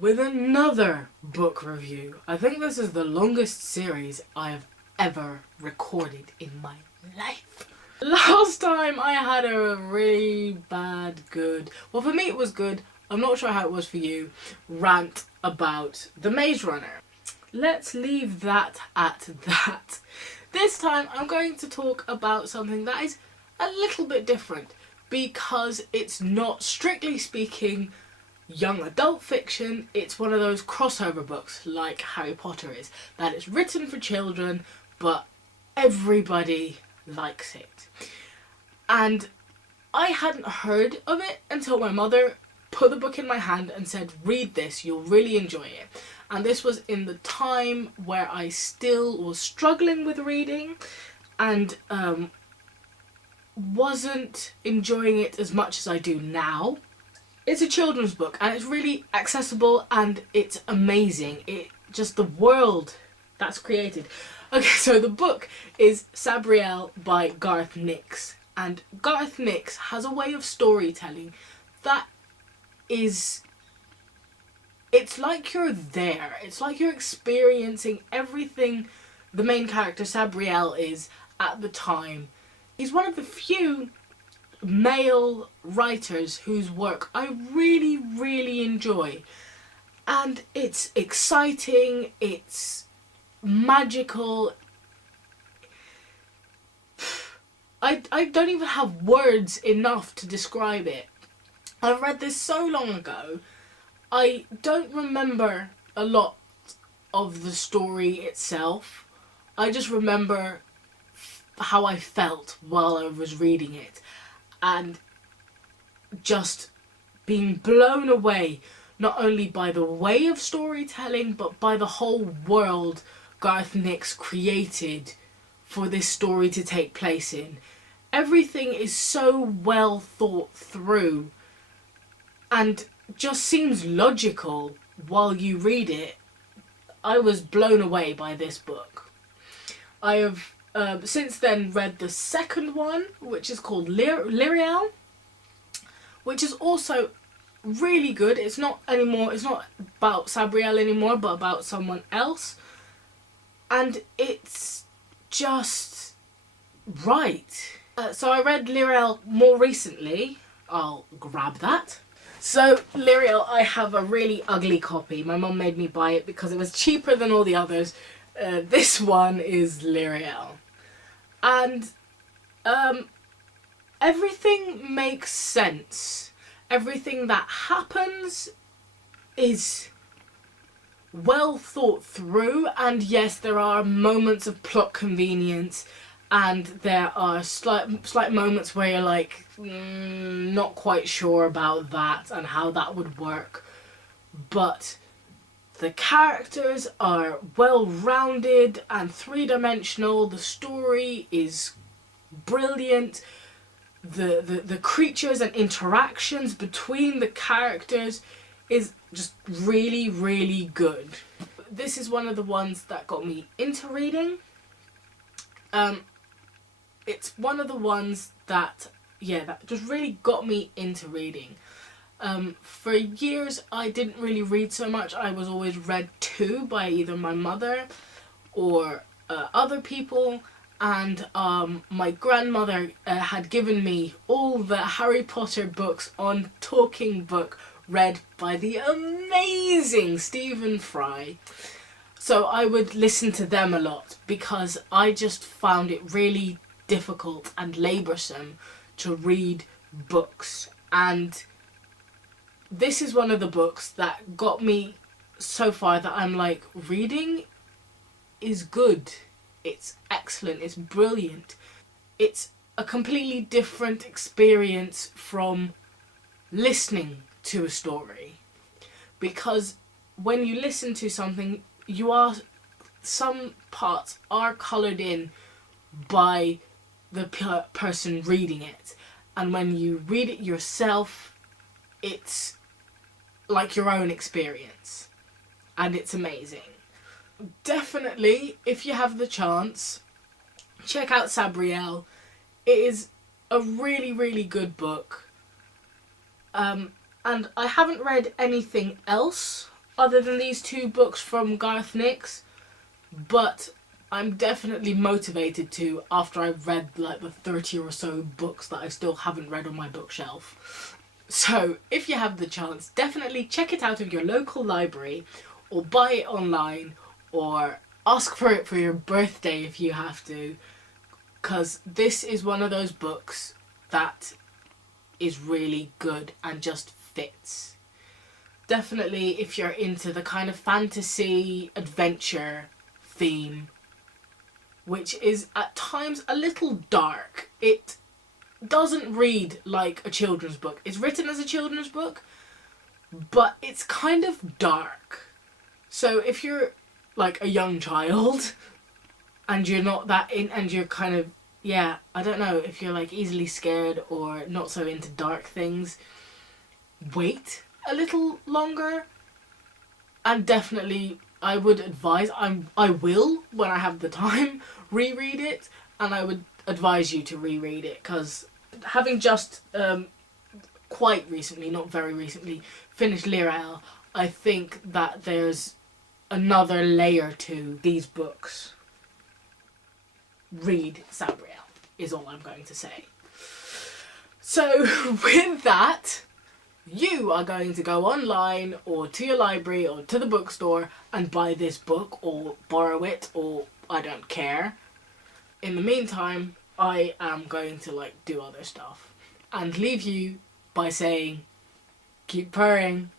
with another book review. I think this is the longest series I have ever recorded in my life. Last time I had a really bad, good, well for me it was good, I'm not sure how it was for you, rant about The Maze Runner. Let's leave that at that. This time I'm going to talk about something that is a little bit different because it's not, strictly speaking, young adult fiction. It's one of those crossover books like Harry Potter is, that it's written for children but everybody likes it. And I hadn't heard of it until my mother put the book in my hand and said, read this, you'll really enjoy it. And this was in the time where I still was struggling with reading and wasn't enjoying it as much as I do now. It's a children's book and it's really accessible and it's amazing. It just, the world that's created. Okay, so the book is Sabriel by Garth Nix. And Garth Nix has a way of storytelling that is, it's like you're there. It's like you're experiencing everything the main character Sabriel is at the time. He's one of the few male writers whose work I really enjoy, and it's exciting, it's magical. I don't even have words enough to describe it. I read this so long ago, I don't remember a lot of the story itself. I just remember how I felt while I was reading it. And just being blown away not only by the way of storytelling but by the whole world Garth Nix created for this story to take place in. Everything is so well thought through and just seems logical while you read it. I was blown away by this book. I have since then read the second one, which is called Lirael, which is also really good. It's not about Sabriel anymore, but about someone else. And it's just right. So I read Lirael more recently. I'll grab that. So Lirael, I have a really ugly copy. My mum made me buy it because it was cheaper than all the others. This one is Lirael. And everything makes sense. Everything that happens is well thought through, and yes, there are moments of plot convenience and there are slight moments where you're like not quite sure about that and how that would work, but the characters are well-rounded and three-dimensional. The story is brilliant. The creatures and interactions between the characters is just really good. This is one of the ones that got me into reading. It's one of the ones that just really got me into reading. For years I didn't really read so much. I was always read to by either my mother or other people, and my grandmother had given me all the Harry Potter books on talking book read by the amazing Stephen Fry. So I would listen to them a lot because I just found it really difficult and laboursome to read books, and this is one of the books that got me so far that I'm like, reading is good, it's excellent, it's brilliant. It's a completely different experience from listening to a story, because when you listen to something, some parts are coloured in by the person reading it, and when you read it yourself, it's like your own experience, and it's amazing. Definitely, if you have the chance, check out Sabriel. It is a really good book. And I haven't read anything else other than these 2 books from Garth Nix, but I'm definitely motivated to after I've read like the 30 or so books that I still haven't read on my bookshelf. So if you have the chance, definitely check it out in your local library, or buy it online, or ask for it for your birthday if you have to, because this is one of those books that is really good and just fits. Definitely if you're into the kind of fantasy adventure theme, which is at times a little dark. It doesn't read like a children's book. It's written as a children's book, but it's kind of dark. So if you're like a young child and you're not that in, and you're kind of, yeah, I don't know, if you're like easily scared or not so into dark things, wait a little longer. And definitely I would advise, I will, when I have the time, reread it, and I would advise you to reread it, because having just quite recently, not very recently, finished Lirael, I think that there's another layer to these books. Read Sabriel, is all I'm going to say. So with that, you are going to go online or to your library or to the bookstore and buy this book or borrow it, or I don't care. In the meantime, I am going to like do other stuff and leave you by saying, keep purring.